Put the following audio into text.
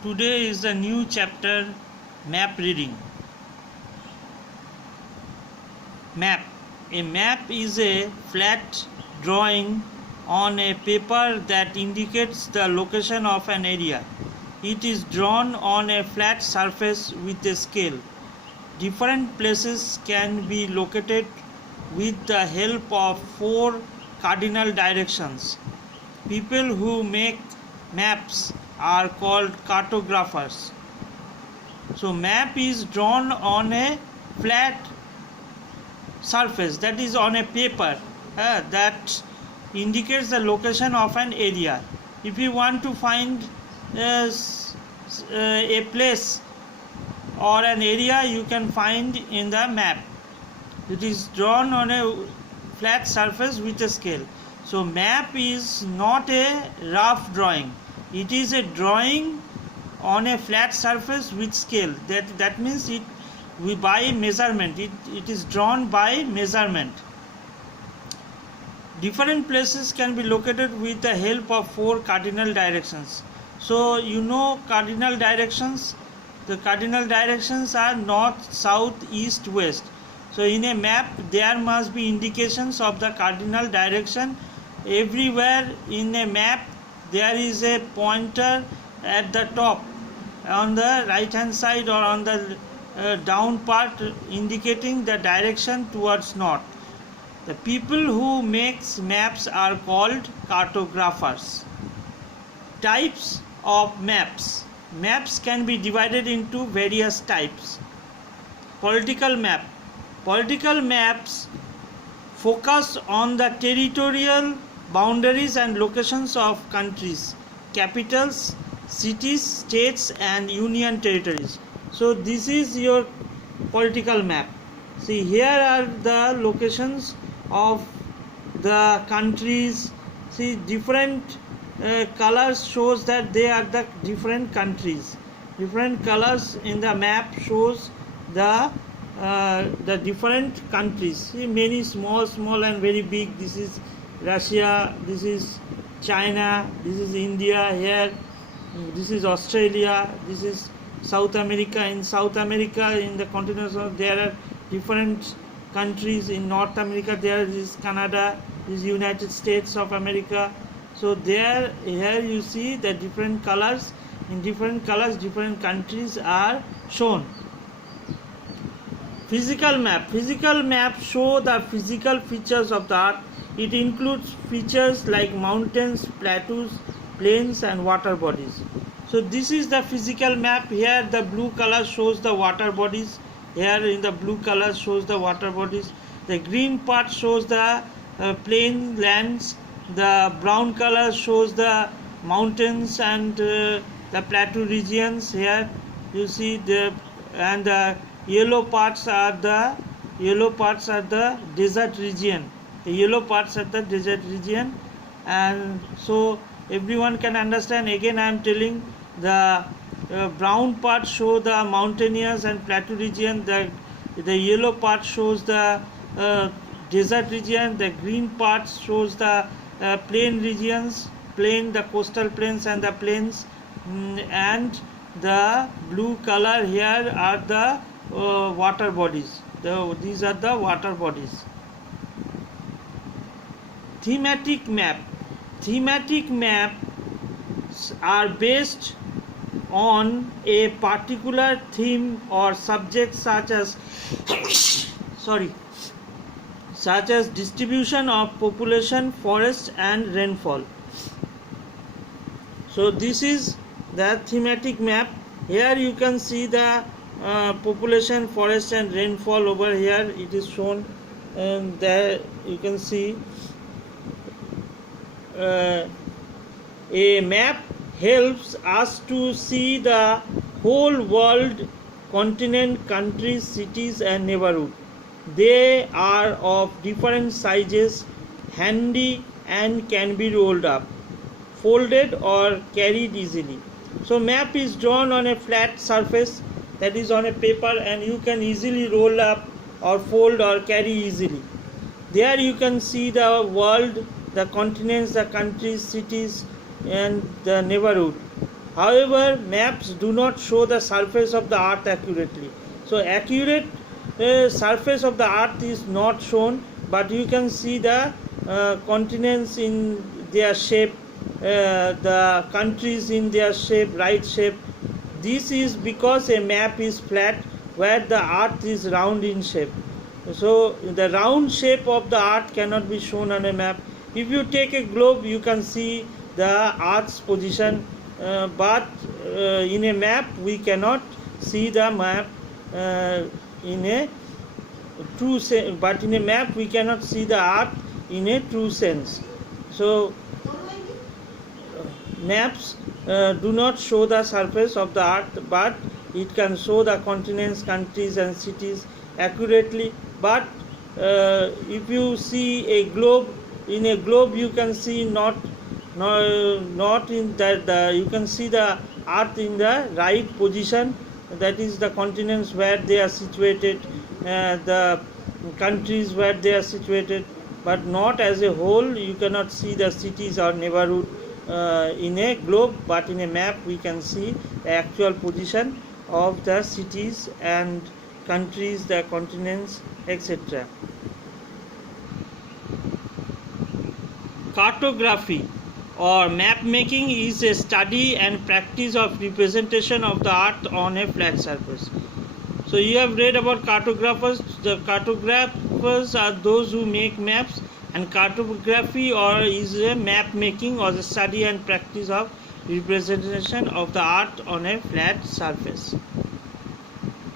Today is a new chapter, map reading. Map. A map is a flat drawing on a paper that indicates the location of an area. It is drawn on a flat surface with a scale. Different places can be located with the help of 4 cardinal directions. People who make maps are called cartographers. So map is drawn on a flat surface, that is on a paper, that indicates the location of an area. If you want to find a place or an area, you can find in the map. It is drawn on a flat surface with a scale. So map is not a rough drawing, it is a drawing on a flat surface with scale. That means by measurement, it is drawn by measurement. Different places can be located with the help of 4 cardinal directions. So you know cardinal directions. The cardinal directions are north, south, east, west. So in a map there must be indications of the cardinal direction. Everywhere in a map there is a pointer at the top on the right hand side or on the down part indicating the direction towards north. The people who makes maps are called cartographers. Types of maps. Maps can be divided into various types. Political map. Political maps focus on the territorial boundaries and locations of countries, capitals, cities, states and union territories. So this is your political map. See, here are the locations of the countries. See, different colors shows that they are the different countries. Different colors in the map shows the different countries. See, many small and very big. This is Russia, this is China, this is India here, this is Australia, this is South America. In South America, in the continent, there are different countries. In North America there is Canada, is United States of America. So here you see the different colors. In different colors different countries are shown. Physical map. Physical map show the physical features of the earth. It includes features like mountains, plateaus, plains and water bodies. So this is the physical map. Here the blue color shows the water bodies. Here in the blue color shows the water bodies. The green part shows the plain lands. The brown color shows the mountains and the plateau regions. Here you see the yellow parts are the desert region. The yellow parts are the desert region, and so everyone can understand. Again I am telling, the brown part show the mountainous and plateau region. The yellow part shows the desert region. The green part shows the plain regions, the coastal plains and the plains, and the blue color here are the water bodies. These are the water bodies. Thematic map. Thematic maps are based on a particular theme or subject such as distribution of population, forest and rainfall. So this is the thematic map. Here you can see the population, forest and rainfall. Over here it is shown, and there you can see a map helps us to see the whole world, continent, countries, cities and neighborhood. They are of different sizes, handy and can be rolled up, folded or carried easily. So map is drawn on a flat surface, that is on a paper, and you can easily roll up or fold or carry easily. There you can see the world, the continents, the countries, cities and the neighborhood. However, maps do not show the surface of the earth accurately. So accurate surface of the earth is not shown, but you can see the continents in their shape, the countries in their shape, right shape. This is because a map is flat where the earth is round in shape. So the round shape of the earth cannot be shown on a map. If you take a globe, you can see the earth's position, but in a map we cannot see the map in a true sense. But in a map we cannot see the earth in a true sense. So maps do not show the surface of the earth, but it can show the continents, countries and cities accurately. But if you see a globe, in a globe you can see not in that you can see the earth in the right position, that is the continents where they are situated, the countries where they are situated, but not as a whole. You cannot see the cities or neighborhood in a globe, but in a map we can see the actual position of the cities and countries, the continents, etc. Cartography or map making is a study and practice of representation of the earth on a flat surface. So you have read about cartographers. The cartographers are those who make maps, and cartography is a map making or the study and practice of representation of the earth on a flat surface.